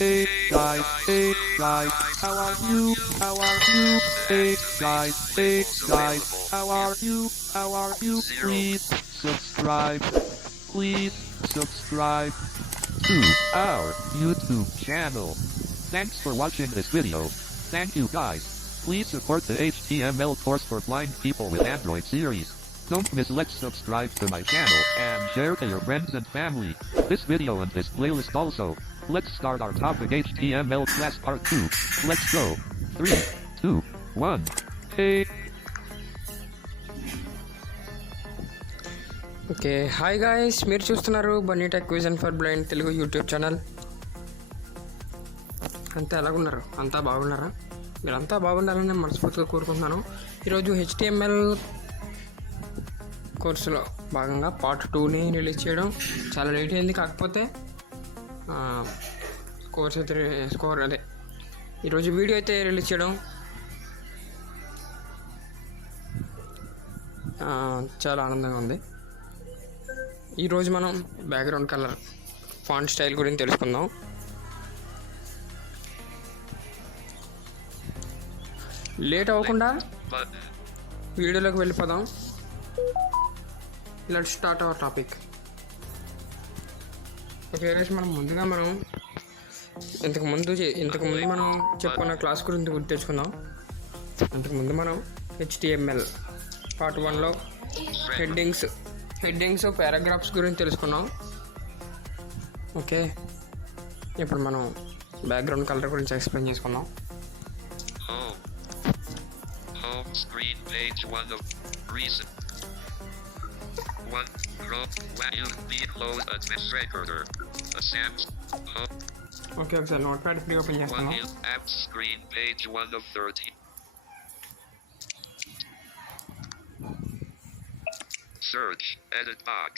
Hey guys, how are you? How are you? Hey guys, how are you? How are you? Please subscribe to our YouTube channel. Thanks for watching this video. Thank you guys. Please support the HTML course for blind people with Android series. Don't miss. Let's subscribe to my channel and share to your friends and family. This video and this playlist also. Let's start our topic HTML class part 2. Let's go. 3, 2, 1. Hey. Okay hi guys, మీరు చూస్తున్నారు Bunny tech vision for blind Telugu YouTube channel. అంతా ఎలాగున్నారు? అంతా బాగున్నారా? మీరంతా బాగుండాలని నేను మనస్ఫూర్తిగా కోరుకుంటున్నాను. ఈరోజు HTML కోర్సులో భాగంగా పార్ట్ 2ని రిలీజ్ చేయడం చాలా లేట్ అయింది. కాకపోతే కోర్స్ అయితే ఈరోజు వీడియో అయితే రిలీజ్ చేయడం చాలా ఆనందంగా ఉంది. ఈరోజు మనం బ్యాక్గ్రౌండ్ కలర్ ఫాంట్ స్టైల్ గురించి తెలుసుకుందాం. లేట్ అవ్వకుండా వీడియోలోకి వెళ్ళిపోదాం. Let's start our topic. Okay, మనం ఇంతకుముందు మనం చెప్పుకున్న క్లాస్ గురించి గుర్తు తెచ్చుకుందాం. ఇంతకుముందు మనం HTML పార్ట్ 1లో హెడ్డింగ్స్ పారాగ్రాఫ్స్ గురించి తెలుసుకున్నాం. ఓకే, ఇప్పుడు మనం బ్యాక్గ్రౌండ్ కలర్ గురించి ఎక్స్ప్లెయిన్ చేసుకుందాం. Home screen page 1 of recent 1 Chrome Value the close administrator Assam's okay, ఒకసారి నోట్ ప్యాడ్ ఫ్రీ ఓపెన్ చేస్తాను. Apps screen page 1 of 30. Search edit box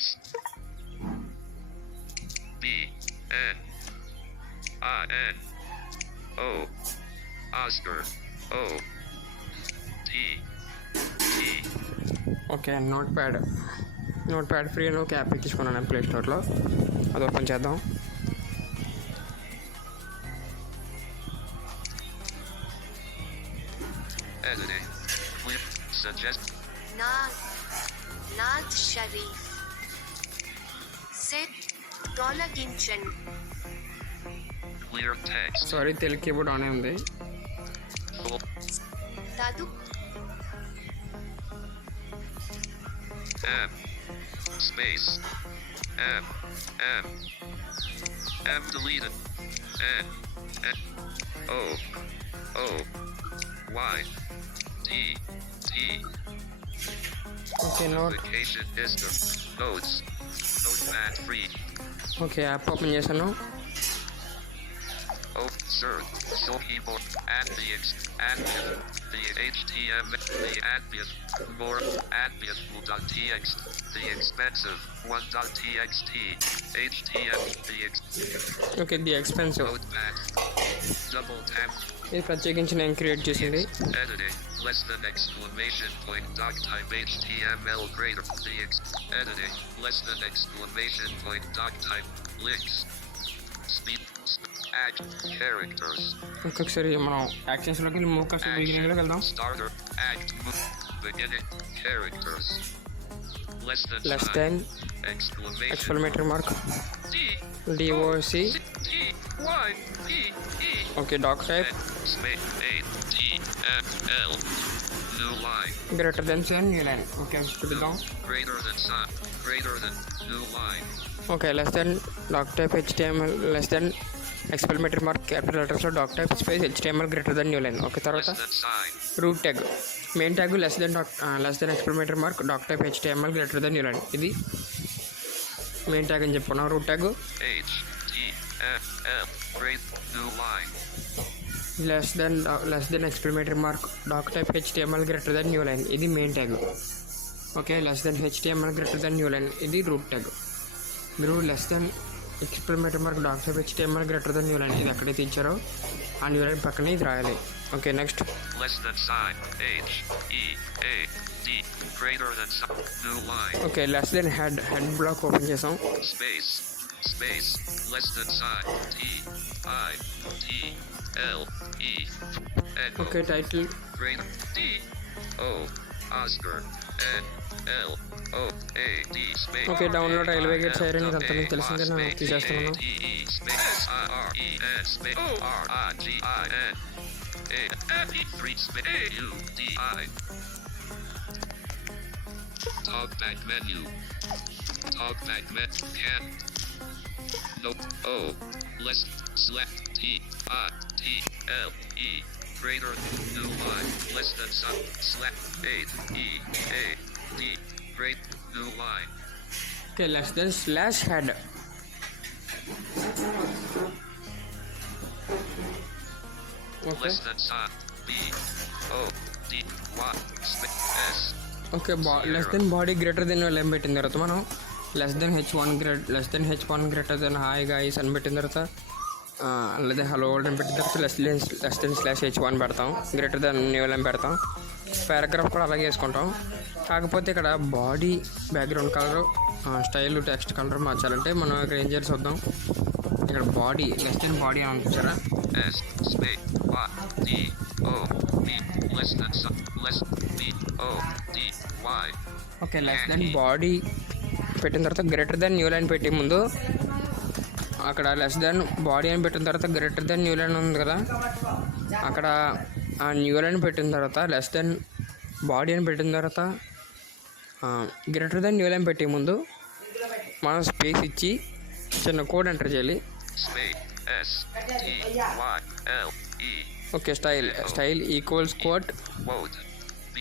B N I N O Oscar O T T. Okay, note pad free అని ఒక app తీసుకున్నాను play స్టోర్లో. అది open చేద్దాం. Editing. Clip. Suggest. Naaz Sharif. Set. తొలగించండి. Clear text. Sorry, Telugu keyboard ఆనే ఉంది. తదు. M. Space. M. M. M deleted. N. N. O. O. Y. T. T. Okay, note Notification history. Notes. Notepad free. Okay, app open చేశాను. Oh, sir. Show keyboard. Ambient. The HTML. The ambient. More. Ambient.txt. The expensive. 1.txt. HTML. Okay, the expensive. Notepad. Double tap. ఇది ప్రత్యేకించి నేను create చేసింది. Editing. Less than exclamation point. Doc type HTML greater. Editing. Less than exclamation point. Doc type. Links. Speed. Add characters. ఇంకొకసారి మనం యాక్షన్స్లోకి వెళ్ళి move బిగినింగ్లోకి వెళ్దాం. Starter. Act. Beginning. Characters. Less than exclamation. Exclamatory mark D. DOC. T. Y. E. E. Okay, doc type Space. A. T. F. L. New line. Greater than sign new line. Okay, చూద్దాం. Greater than sign. Greater than new line. Okay, less than doc type HTML less than exclamatory mark capital లెటర్స్లో doc type space HTML greater than new line. Okay, తర్వాత Less than sign. Root tag main tag less than exclamatory mark doc type HTML greater than new line. ఇది main tag అని చెప్పుకున్నాం. Root tag H. T. F. M. Great new line. Less than exclamatory mark doc type HTML greater than new line. ఇది main tag. Okay, less than HTML greater than new line. ఇది root tag. మీరు less than exclamatory mark doc type HTML greater than new line ఇది ఎక్కడైతే ఇచ్చారో ఆ new line పక్కనే ఇది రాయాలి. Okay, next Less than sign. H. E. A. D. Greater than sign. New line. Okay, less then head block open చేసాం. Space. space, less than sign, T, I, T, L, E, echo, okay title greater, D, O, Oscar, N, L, O, A, D, space, okay download railway gate siren ఇదంతా మీకు A, తెలిసిందే నేను space, తీసేస్తున్నాను. A, D, E, space, I, R, E, N, space, O, R, I, G, I, N, A, F, E, 3, space, A, U, D, I. Talkback menu. Talkback menu. Can. Nope. O. Less. Select. T. I. T. L. E. Greater. New line. Less than sum. Select. 8. E. A. D. Great. New line. Okay less then slash head. Okay Less than sum. B. O. D. Y. Space. S. Okay less than body greater than ఏం పెట్టిన తర్వాత మనం less than H one greater than hi guys అని పెట్టిన తర్వాత లేదా hello world అని పెట్టిన తర్వాత లెస్ దెన్ స్లాష్ H1 పెడతాం, గ్రేటర్ దెన్ న్యూల్ అని పెడతాం. పారాగ్రాఫ్ కూడా అలాగే వేసుకుంటాం. కాకపోతే ఇక్కడ body background colour style text colour మార్చాలంటే మనం ఇక్కడ ఏం చేయాలి చూద్దాం. ఇక్కడ బాడీ లెస్ దెన్ బాడీ అని అనిపించారా? S. Space. Y. D. O. B. Less than sum. Less. B. O. D. Y. Okay less than body పెట్టిన తర్వాత గ్రేటర్ దెన్ న్యూ లైన్ పెట్టే ముందు అక్కడ లెస్ దెన్ బాడీ అని పెట్టిన తర్వాత గ్రేటర్ దెన్ న్యూ లైన్ ఉంది కదా, అక్కడ ఆ న్యూ లైన్ పెట్టిన తర్వాత లెస్ దెన్ బాడీ అని పెట్టిన తర్వాత గ్రేటర్ దెన్ న్యూ లైన్ పెట్టే ముందు మనం స్పేస్ ఇచ్చి చిన్న కోడ్ ఎంటర్ చేయాలి. Space. S. T. Y. L. E. Okay style equals code Quote. B.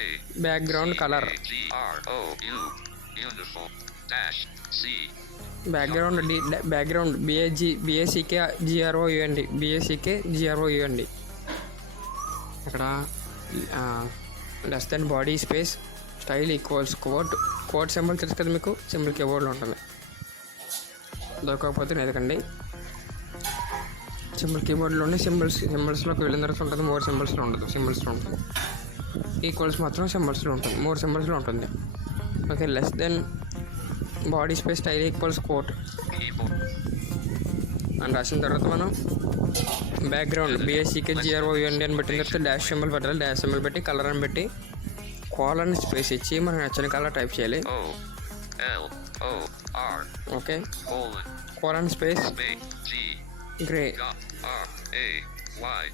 A. Background colour. A. G. R. O. U. Uniform. Dash. C. Background BACK GROUND ఇక్కడ less than body space style equals code symbol తెలుసు కదా మీకు, symbol కీబోర్డ్లో ఉంటుంది. దొరకకపోతే ఎదకండి. Symbol కీబోర్డ్లోనే సింబల్స్లోకి వెళ్ళిన తర్వాత ఉంటుంది, more సింబల్స్లో ఉంటుంది. ఈక్వల్స్ మాత్రం సింబల్స్లో ఉంటుంది, మోర్ సింబల్స్లో ఉంటుంది. Okay less than body space style equals quote Keyboard. అని రాసిన తర్వాత మనం బ్యాక్గ్రౌండ్ BACK GROUND అని పెట్టిన తర్వాత డాష్ సింబల్ పెట్టాలి. డాష్ సింబల్ పెట్టి కలర్ అని పెట్టి కాలన్ స్పేస్ ఇచ్చి మనం నచ్చిన కలర్ టైప్ చేయాలి. O. L. O. R. Okay Colon. Colon space Space. G. Grey R. A. Y.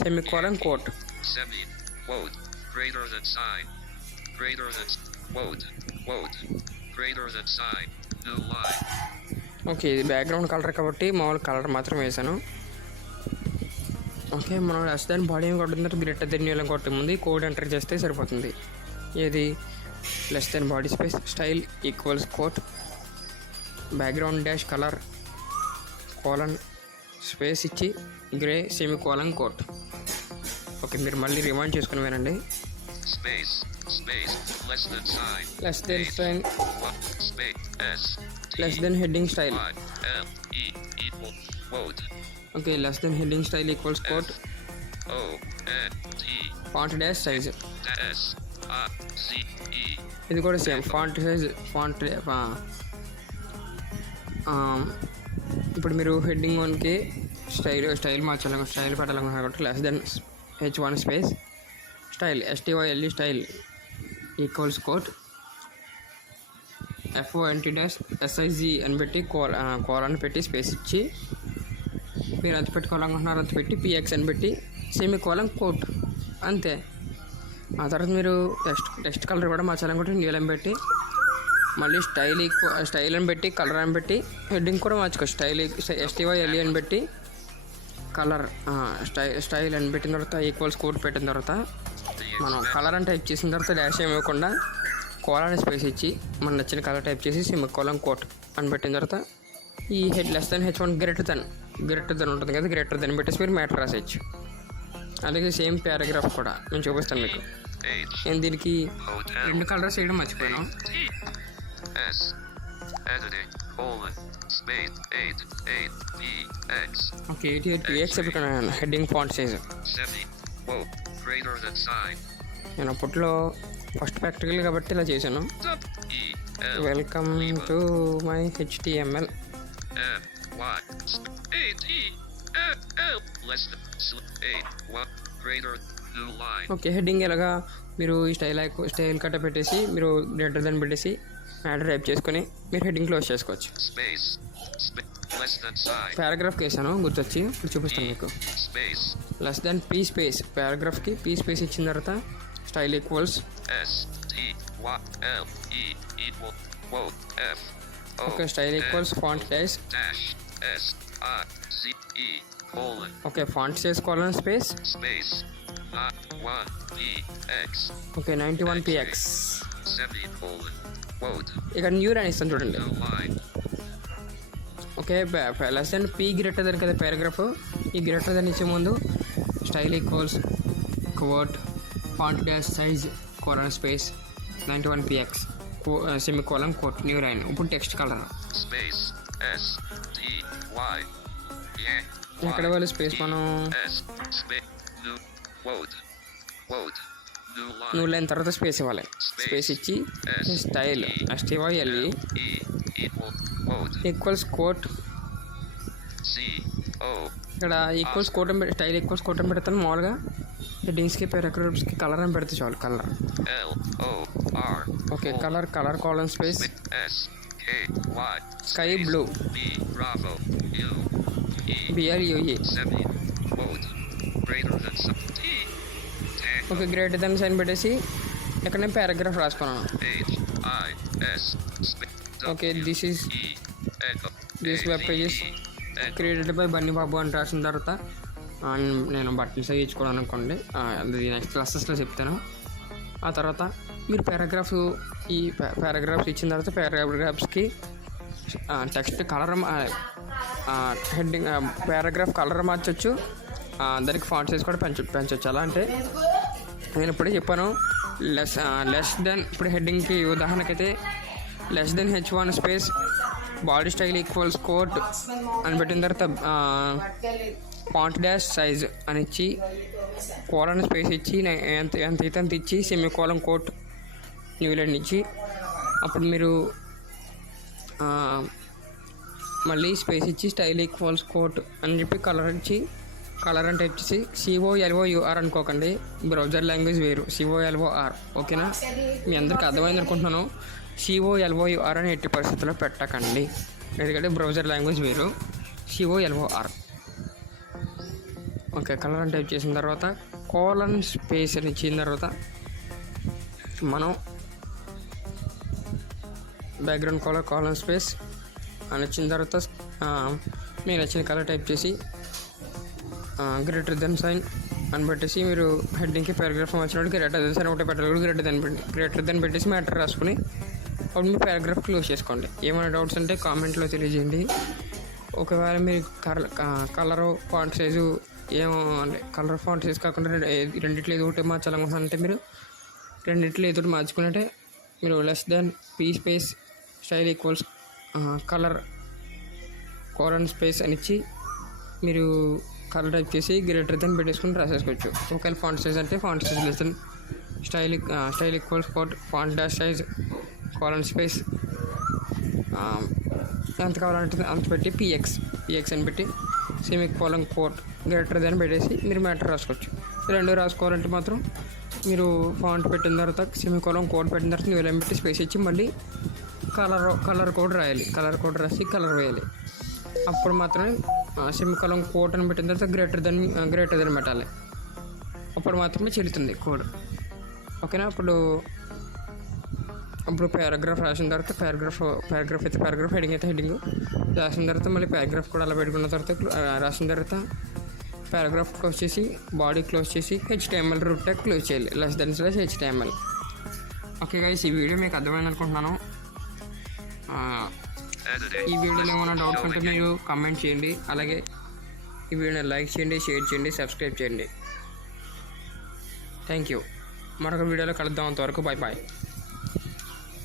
Semi colon quote. Semi. Quote. Greater than sign. Greater than. Quote. Quote. Greater than sign. New line. Okay ఇది background colour కాబట్టి మామూలు colour మాత్రం వేసాను. Okay మనం less than body ఏం కొట్టిన తర్వాత greater than new line కొట్టే ముందు కోడ్ ఎంటర్ చేస్తే సరిపోతుంది. ఏది less than body space style equals quote background dash colour colon space ఇచ్చి grey semi colon quote. Okay మీరు మళ్ళీ రిమైండ్ చేసుకుని వినండి. Space. Space. Less than sign. Less than style What? Space. S. T. Less than heading style. Y. L. E. Equal. Quote. Okay less than heading style equals quote O. N. T. Font dash size. S. I. C. E. ఇది కూడా same font size ఇప్పుడు మీరు heading వన్కి style మార్చాలి, style పెట్టాలనుకున్నారు కాబట్టి less than H1 space style STYLE style equals quote FONT dash SIZ అని పెట్టి కోలాన్ని పెట్టి స్పేస్ ఇచ్చి మీరు అది పెట్టుకోవాలనుకుంటున్నారు అది పెట్టి PX అని పెట్టి సెమీ కోలన్ కోట్ అంతే. ఆ తర్వాత మీరు టెక్స్ట్ కలర్ కూడా మార్చాలనుకుంటే నీలం పెట్టి మళ్ళీ స్టైల్ అని పెట్టి కలర్ అని పెట్టి హెడ్డింగ్ కూడా మార్చుకోవచ్చు. STYLE అని పెట్టి కలర్ స్టైల్ అని పెట్టిన తర్వాత ఈక్వల్స్ కోడ్ పెట్టిన తర్వాత మనం కలర్ అని టైప్ చేసిన తర్వాత డాష్ ఏమి ఇవ్వకుండా కోలాన్ స్పేస్ ఇచ్చి మనం నచ్చిన కలర్ టైప్ చేసి సెమీకోలన్ కోట్ అని పెట్టిన తర్వాత ఈ less than H1 greater than ఉంటుంది కదా, గ్రేటర్ దెన్ పెట్టేసి మీరు మ్యాటర్ రాసేయచ్చు. అలాగే సేమ్ పారాగ్రాఫ్ కూడా నేను చూపిస్తాను మీకు. నేను దీనికి రెండు కలర్స్ వేయడం మర్చిపోయాను. S. Editing. Colon. Space. 8. 8. P. X. Okay 88PX పెట్టుకున్నాను heading font size. Semi. Quote. Greater than sign. నేను అప్పట్లో ఫస్ట్ ప్రాక్టికల్ కాబట్టి ఇలా చేశాను. E. L. Welcome to my HTML. M Y A T F L less than 8 1 greater new line. Okay, heading ఎలాగా మీరు ఈ style కట్ట పెట్టేసి మీరు గ్రేటర్ దెన్ పెట్టేసి మ్యాటర్ టైప్ చేసుకొని మీరు హెడ్డింగ్ క్లోజ్ చేసుకోవచ్చు. Space less than sign. పారాగ్రాఫ్కి వేసాను గుర్తొచ్చి ఇప్పుడు చూపిస్తాను మీకు. Space less than P space, పారాగ్రాఫ్కి పీ స్పేస్ ఇచ్చిన తర్వాత style equals S T Y L E equal quote F O okay, style equals font size dash S I Z E colon okay, font size colon space space 91 P X okay 91px. semicolon quote ఇక్కడ new line ఇస్తాను చూడండి. new line. Okay, less than P greater than కదా paragraph, ఈ greater than ఇచ్చే ముందు style equals quote font dash size colon space 91px semi colon quote new line. ఇప్పుడు text colour Space S T Y yeah ఎక్కడ వాళ్ళు space మనం S space new quote new line. New line తర్వాత space ఇవ్వాలి. Space ఇచ్చి style STYLE E equal quote equals quote C O ఇక్కడ equals quote style equals quote అని పెడతాను. మామూలుగా హెడ్డింగ్స్కి పారాగ్రాఫ్స్కి కలర్ అని పెడితే చాలు. Colour L O R okay, colour colon space S K Y sky blue B Bravo U E BLUE semi quote greater than some T okay, greater than sign పెట్టేసి ఇక్కడ నేను పారాగ్రాఫ్ రాసుకున్నాను. H I S space okay, this is E echo this web pages created by Bunny Babu అని రాసిన తర్వాత నేను buttons ఇచ్చుకోవడం అనుకోండి, అది నెక్స్ట్ క్లాసెస్లో చెప్తాను. ఆ తర్వాత మీరు పారాగ్రాఫ్ ఈ పారాగ్రాఫ్స్ ఇచ్చిన తర్వాత పారాగ్రాఫ్స్కి text colour heading paragraph colour మార్చొచ్చు, దానికి ఫాంట్ సైజ్ కూడా పెంచవచ్చు. అలా అంటే నేను ఇప్పుడే చెప్పాను లెస్ దెన్, ఇప్పుడు హెడ్డింగ్కి ఉదాహరణకైతే less than H1 space body style equals quote అని పెట్టిన తర్వాత ఫాంట్ డాష్ సైజ్ అని ఇచ్చి కోలన్ స్పేస్ ఇచ్చి ఎంత అయితే అంత ఇచ్చి semi colon quote new line ఇచ్చి అప్పుడు మీరు మళ్ళీ స్పేస్ ఇచ్చి స్టైల్ ఈక్వల్స్ కోట్ అని చెప్పి కలర్ ఇచ్చి కలర్ అంటే వచ్చేసి COLOUR అనుకోకండి, బ్రౌజర్ లాంగ్వేజ్ వేరు, COLOR. ఓకేనా, మీ అందరికి అర్థమైంది అనుకుంటున్నాను. COLOUR అని ఎట్టి పరిస్థితుల్లో పెట్టకండి, ఎందుకంటే బ్రౌజర్ లాంగ్వేజ్ వేరు. COLOR ఓకే, కలర్ అని టైప్ చేసిన తర్వాత కోలన్ స్పేస్ అని ఇచ్చిన తర్వాత మనం బ్యాక్గ్రౌండ్ కలర్ కోలన్ స్పేస్ అని ఇచ్చిన తర్వాత మీరు నచ్చిన కలర్ టైప్ చేసి గ్రేటర్ దెన్ సైన్ అని పెట్టేసి మీరు హెడ్డింగ్కి పారాగ్రాఫ్ వచ్చినప్పుడు గ్రేటర్ దెన్ సైన్ ఒకటే పెట్టాలి, గ్రేటర్ దెన్ పెట్టేసి మ్యాటర్ రాసుకుని అప్పుడు మీ పారాగ్రాఫ్ క్లోజ్ చేసుకోండి. ఏమైనా డౌట్స్ ఉంటే కామెంట్లో తెలియజేయండి. ఒకవేళ మీరు కలరు ఫాంట్ సైజు ఏమో అంటే కలర్ ఫాంట్ సైజ్ కాకుండా రెండిట్లో ఏదో ఒకటి మార్చాలనుకుంటున్నారంటే మీరు రెండిట్లో ఏదో ఒకటి మార్చుకున్నట్టే మీరు less than P space style equals colour colon space అని ఇచ్చి మీరు కలర్ టైప్ చేసి గ్రేటర్ దెన్ పెట్టేసుకుని రాసేసుకోవచ్చు. ఒకవేళ ఫాంట్ సైజ్ అంటే font size less than style equals font dash size colon space ఎంత కావాలంటే అంత పెట్టి PX అని పెట్టి semi colon quote greater than పెట్టేసి మీరు మ్యాటర్ రాసుకోవచ్చు. రెండు రాసుకోవాలంటే మాత్రం మీరు ఫాంట్ పెట్టిన తర్వాత సెమీ కోలన్ కోడ్ పెట్టిన తర్వాత న్యూ లైన్ పెట్టి స్పేస్ ఇచ్చి మళ్ళీ కలర్ కోడ్ రాయాలి, కలర్ కోడ్ రాసి కలర్ వేయాలి. అప్పుడు మాత్రమే సెమీ కోలన్ కోడ్ అని పెట్టిన తర్వాత గ్రేటర్ దెన్ పెట్టాలి, అప్పుడు మాత్రమే చెల్లుతుంది కోడ్. ఓకేనా, అప్పుడు పారాగ్రాఫ్ రాసిన తర్వాత పారాగ్రాఫ్ అయితే పారాగ్రాఫ్, హెడ్డింగ్ అయితే హెడ్డింగ్ రాసిన తర్వాత మళ్ళీ పారాగ్రాఫ్ కూడా అలా పెట్టుకున్న తర్వాత రాసిన తర్వాత పారాగ్రాఫ్ క్లోజ్ చేసి బాడీ క్లోజ్ చేసి HTML రూట్ ట్యాగ్ క్లోజ్ చేయాలి, less than slash HTML. Okay guys, ఈ వీడియో మీకు అర్థమైంది అనుకుంటున్నాను. ఈ వీడియోలో ఏమైనా డౌట్స్ ఉంటే మీరు కామెంట్ చేయండి, అలాగే ఈ వీడియోని లైక్ చేయండి, షేర్ చేయండి, సబ్స్క్రైబ్ చేయండి. Thank you. మరొక వీడియోలో కలుద్దాం, అంతవరకు బాయ్.